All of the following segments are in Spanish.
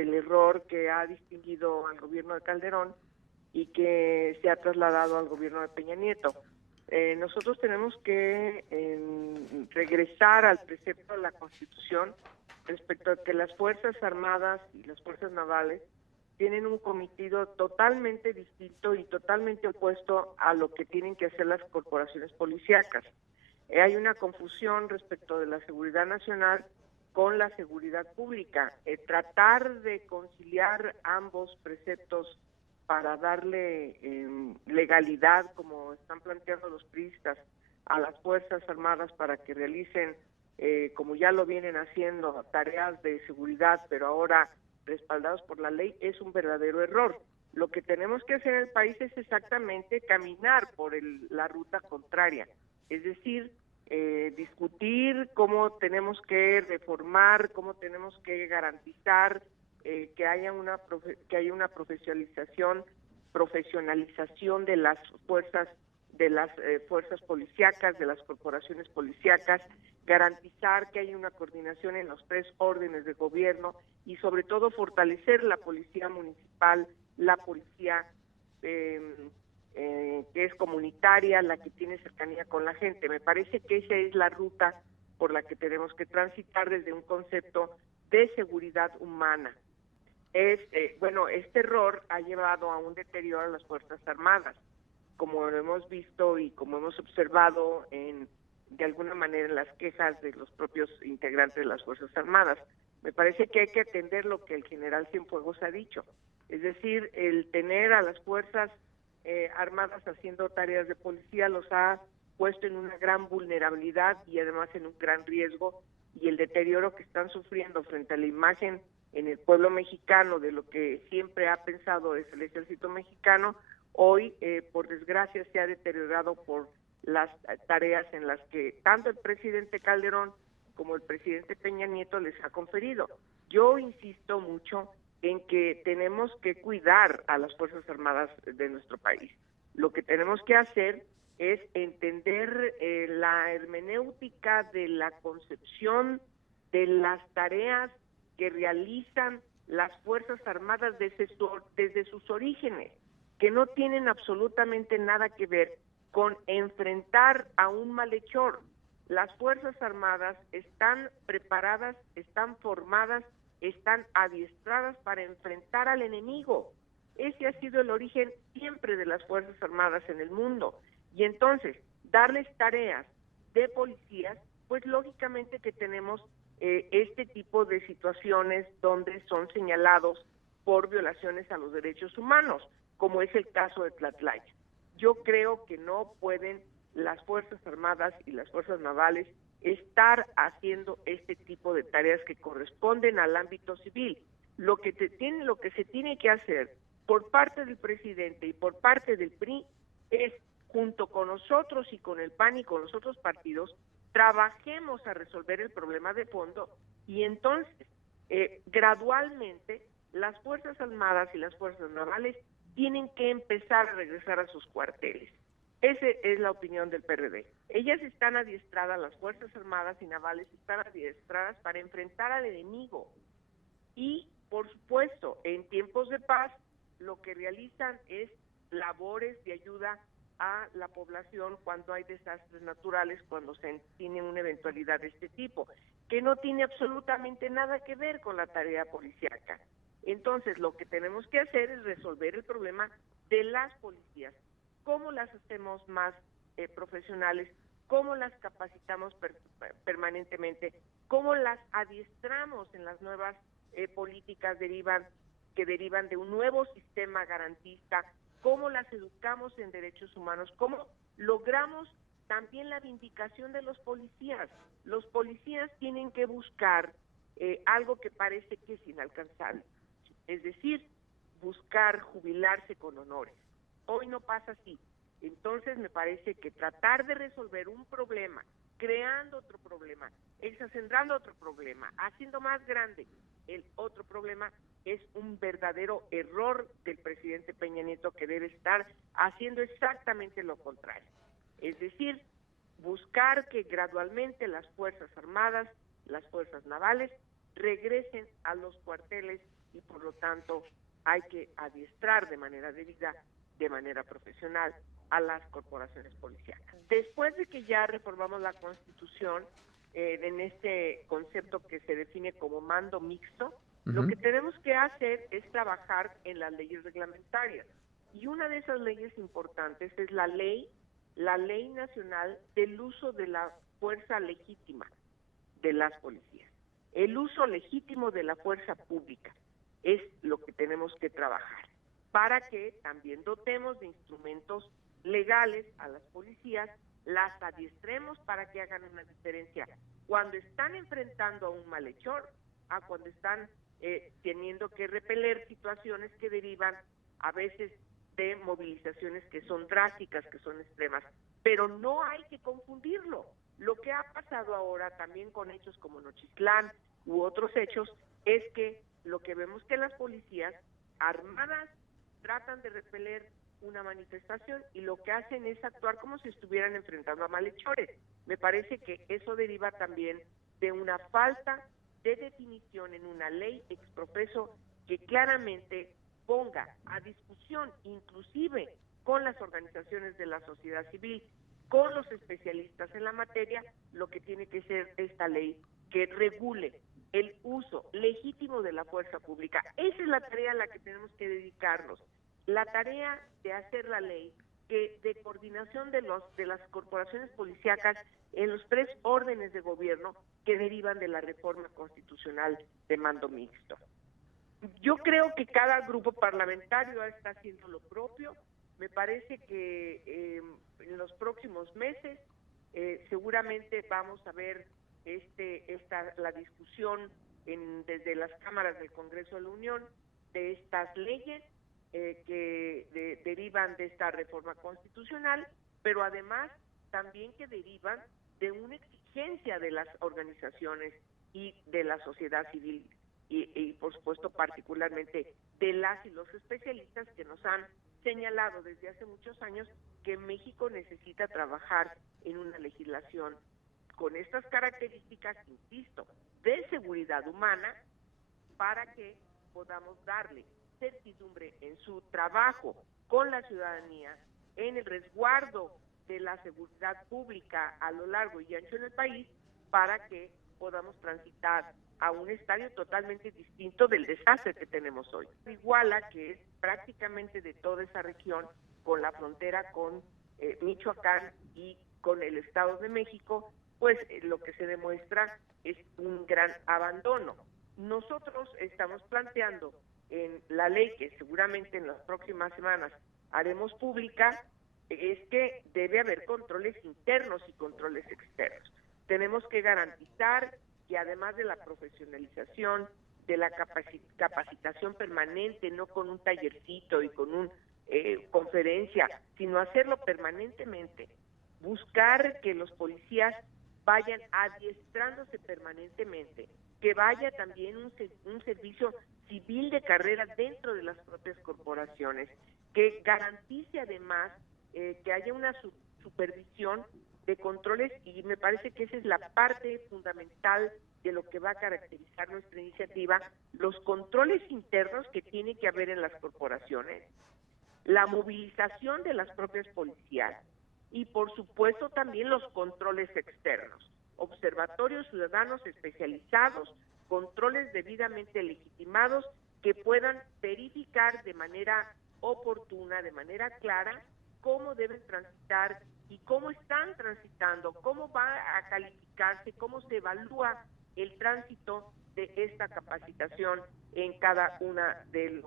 el error que ha distinguido al gobierno de Calderón y que se ha trasladado al gobierno de Peña Nieto. Nosotros tenemos que regresar al precepto de la Constitución respecto a que las Fuerzas Armadas y las Fuerzas Navales tienen un cometido totalmente distinto y totalmente opuesto a lo que tienen que hacer las corporaciones policíacas. Hay una confusión respecto de la seguridad nacional con la seguridad pública. Tratar de conciliar ambos preceptos para darle legalidad, como están planteando los priistas, a las Fuerzas Armadas para que realicen, como ya lo vienen haciendo, tareas de seguridad, pero ahora respaldados por la ley, es un verdadero error. Lo que tenemos que hacer en el país es exactamente caminar por la ruta contraria, es decir, discutir cómo tenemos que reformar, cómo tenemos que garantizar que haya una profesionalización de las fuerzas policíacas, de las corporaciones policíacas, garantizar que haya una coordinación en los 3 órdenes de gobierno y sobre todo fortalecer la policía municipal, la policía que es comunitaria, la que tiene cercanía con la gente. Me parece que esa es la ruta por la que tenemos que transitar desde un concepto de seguridad humana. Este error ha llevado a un deterioro a las Fuerzas Armadas, como lo hemos visto y como hemos observado de alguna manera en las quejas de los propios integrantes de las Fuerzas Armadas. Me parece que hay que atender lo que el general Cienfuegos ha dicho, es decir, el tener a las Fuerzas Armadas haciendo tareas de policía los ha puesto en una gran vulnerabilidad y además en un gran riesgo, y el deterioro que están sufriendo frente a la imagen en el pueblo mexicano de lo que siempre ha pensado es el ejército mexicano, hoy por desgracia se ha deteriorado por las tareas en las que tanto el presidente Calderón como el presidente Peña Nieto les ha conferido. Yo insisto mucho en que tenemos que cuidar a las Fuerzas Armadas de nuestro país. Lo que tenemos que hacer es entender la hermenéutica de la concepción de las tareas que realizan las Fuerzas Armadas desde sus orígenes, que no tienen absolutamente nada que ver con enfrentar a un malhechor. Las Fuerzas Armadas están preparadas, están formadas, están adiestradas para enfrentar al enemigo. Ese ha sido el origen siempre de las Fuerzas Armadas en el mundo. Y entonces, darles tareas de policías, pues lógicamente que tenemos este tipo de situaciones donde son señalados por violaciones a los derechos humanos, como es el caso de Tlatlaya. Yo creo que no pueden las Fuerzas Armadas y las Fuerzas Navales estar haciendo este tipo de tareas que corresponden al ámbito civil. Lo que se tiene que hacer por parte del presidente y por parte del PRI es, junto con nosotros y con el PAN y con los otros partidos, trabajemos a resolver el problema de fondo y entonces gradualmente las Fuerzas Armadas y las Fuerzas Navales tienen que empezar a regresar a sus cuarteles. Esa es la opinión del PRD. Ellas están adiestradas, las Fuerzas Armadas y Navales están adiestradas para enfrentar al enemigo. Y, por supuesto, en tiempos de paz, lo que realizan es labores de ayuda a la población cuando hay desastres naturales, cuando se tiene una eventualidad de este tipo, que no tiene absolutamente nada que ver con la tarea policíaca. Entonces, lo que tenemos que hacer es resolver el problema de las policías. ¿Cómo las hacemos más profesionales? ¿Cómo las capacitamos permanentemente? ¿Cómo las adiestramos en las nuevas políticas que derivan de un nuevo sistema garantista? ¿Cómo las educamos en derechos humanos? ¿Cómo logramos también la vindicación de los policías? Los policías tienen que buscar algo que parece que es inalcanzable, es decir, buscar jubilarse con honores. Hoy no pasa así. Entonces me parece que tratar de resolver un problema, creando otro problema, exacerbando otro problema, haciendo más grande el otro problema, es un verdadero error del presidente Peña Nieto, que debe estar haciendo exactamente lo contrario. Es decir, buscar que gradualmente las Fuerzas Armadas, las Fuerzas Navales, regresen a los cuarteles y por lo tanto hay que adiestrar de manera debida, de manera profesional, a las corporaciones policíacas. Después de que ya reformamos la Constitución, en este concepto que se define como mando mixto, lo que tenemos que hacer es trabajar en las leyes reglamentarias. Y una de esas leyes importantes es la Ley Nacional del Uso de la Fuerza Legítima de las policías. El uso legítimo de la fuerza pública es lo que tenemos que trabajar, para que también dotemos de instrumentos legales a las policías, las adiestremos para que hagan una diferencia cuando están enfrentando a un malhechor, a cuando están teniendo que repeler situaciones que derivan a veces de movilizaciones que son drásticas, que son extremas, pero no hay que confundirlo. Lo que ha pasado ahora también con hechos como Nochitlán u otros hechos es que lo que vemos que las policías armadas tratan de repeler una manifestación y lo que hacen es actuar como si estuvieran enfrentando a malhechores. Me parece que eso deriva también de una falta de definición en una ley exprofeso que claramente ponga a discusión, inclusive con las organizaciones de la sociedad civil, con los especialistas en la materia, lo que tiene que ser esta ley que regule el uso legítimo de la fuerza pública. Esa es la tarea a la que tenemos que dedicarnos. La tarea de hacer la ley que de coordinación de las corporaciones policíacas en los 3 órdenes de gobierno que derivan de la reforma constitucional de mando mixto. Yo creo que cada grupo parlamentario está haciendo lo propio. Me parece que en los próximos meses seguramente vamos a ver la discusión desde las cámaras del Congreso de la Unión de estas leyes que derivan de esta reforma constitucional, pero además también que derivan de una exigencia de las organizaciones y de la sociedad civil y por supuesto particularmente de las y los especialistas que nos han señalado desde hace muchos años que México necesita trabajar en una legislación con estas características, insisto, de seguridad humana para que podamos darle certidumbre en su trabajo con la ciudadanía, en el resguardo de la seguridad pública a lo largo y ancho del país, para que podamos transitar a un estadio totalmente distinto del desastre que tenemos hoy. Iguala, que es prácticamente de toda esa región, con la frontera con Michoacán y con el Estado de México, pues lo que se demuestra es un gran abandono. Nosotros estamos planteando en la ley, que seguramente en las próximas semanas haremos pública, es que debe haber controles internos y controles externos. Tenemos que garantizar que además de la profesionalización, de la capacitación permanente, no con un tallercito y con una conferencia, sino hacerlo permanentemente, buscar que los policías vayan adiestrándose permanentemente, que vaya también un servicio civil de carrera dentro de las propias corporaciones, que garantice además que haya una supervisión de controles, y me parece que esa es la parte fundamental de lo que va a caracterizar nuestra iniciativa, los controles internos que tiene que haber en las corporaciones, la movilización de las propias policías y por supuesto también los controles externos, observatorios ciudadanos especializados, controles debidamente legitimados que puedan verificar de manera oportuna, de manera clara, cómo deben transitar y cómo están transitando, cómo va a calificarse, cómo se evalúa el tránsito de esta capacitación en cada una de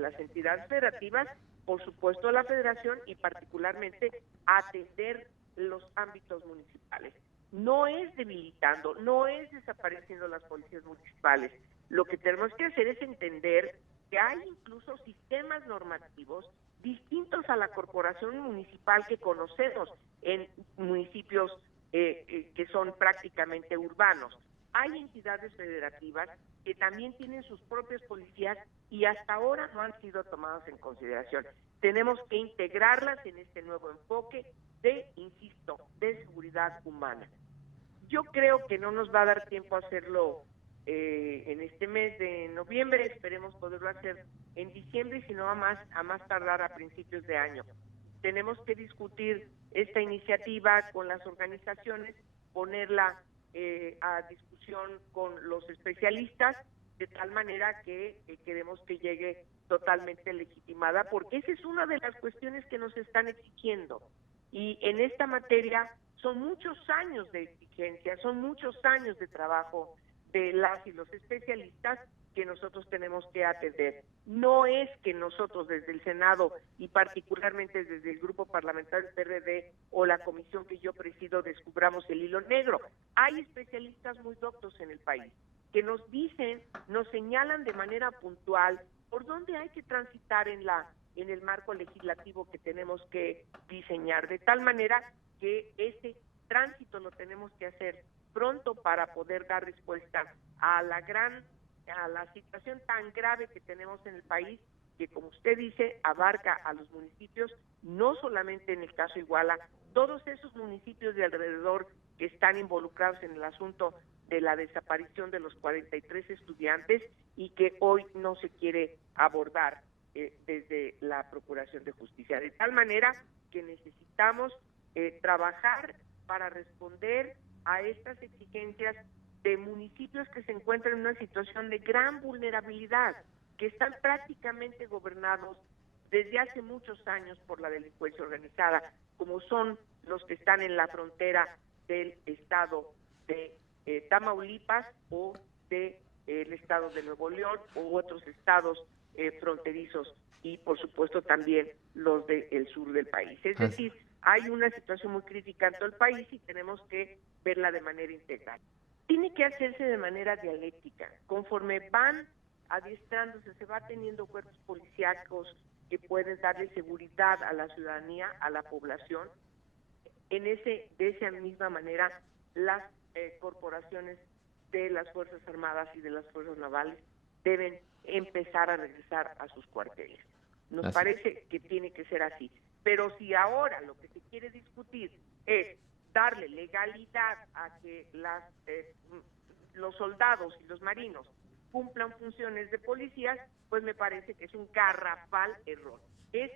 las entidades federativas, por supuesto la federación y particularmente atender los ámbitos municipales. No es debilitando, no es desapareciendo las policías municipales. Lo que tenemos que hacer es entender que hay incluso sistemas normativos distintos a la corporación municipal que conocemos en municipios que son prácticamente urbanos. Hay entidades federativas que también tienen sus propias policías y hasta ahora no han sido tomadas en consideración. Tenemos que integrarlas en este nuevo enfoque de seguridad humana. Yo creo que no nos va a dar tiempo a hacerlo en este mes de noviembre, esperemos poderlo hacer en diciembre y si no a más tardar a principios de año. Tenemos que discutir esta iniciativa con las organizaciones, ponerla a discusión con los especialistas, de tal manera que queremos que llegue totalmente legitimada, porque esa es una de las cuestiones que nos están exigiendo. Y en esta materia son muchos años de exigencia, son muchos años de trabajo de las y los especialistas que nosotros tenemos que atender. No es que nosotros desde el Senado y particularmente desde el Grupo Parlamentario del PRD o la comisión que yo presido descubramos el hilo negro. Hay especialistas muy doctos en el país que nos dicen, nos señalan de manera puntual por dónde hay que transitar en el marco legislativo que tenemos que diseñar, de tal manera que ese tránsito lo tenemos que hacer pronto para poder dar respuesta a la situación tan grave que tenemos en el país, que como usted dice, abarca a los municipios, no solamente en el caso Iguala, todos esos municipios de alrededor que están involucrados en el asunto de la desaparición de los 43 estudiantes y que hoy no se quiere abordar desde la Procuración de Justicia. De tal manera que necesitamos trabajar para responder a estas exigencias de municipios que se encuentran en una situación de gran vulnerabilidad, que están prácticamente gobernados desde hace muchos años por la delincuencia organizada, como son los que están en la frontera del estado de Tamaulipas o del estado de Nuevo León u otros estados fronterizos y por supuesto también los del sur del país. Es decir, hay una situación muy crítica en todo el país y tenemos que verla de manera integral. Tiene que hacerse de manera dialéctica, conforme van adiestrándose, se va teniendo cuerpos policíacos que pueden darle seguridad a la ciudadanía, a la población. De esa misma manera, las corporaciones de las Fuerzas Armadas y de las Fuerzas Navales deben empezar a regresar a sus cuarteles. Nos parece que tiene que ser así. Pero si ahora lo que se quiere discutir es darle legalidad a que los soldados y los marinos cumplan funciones de policías, pues me parece que es un garrafal error. Es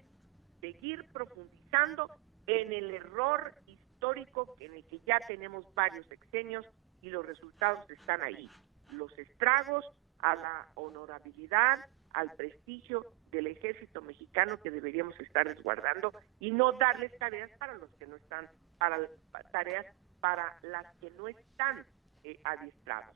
seguir profundizando en el error histórico en el que ya tenemos varios sexenios y los resultados están ahí. Los estragos a la honorabilidad, al prestigio del ejército mexicano que deberíamos estar resguardando y no darles tareas para los que no están, tareas para las que no están adiestrados.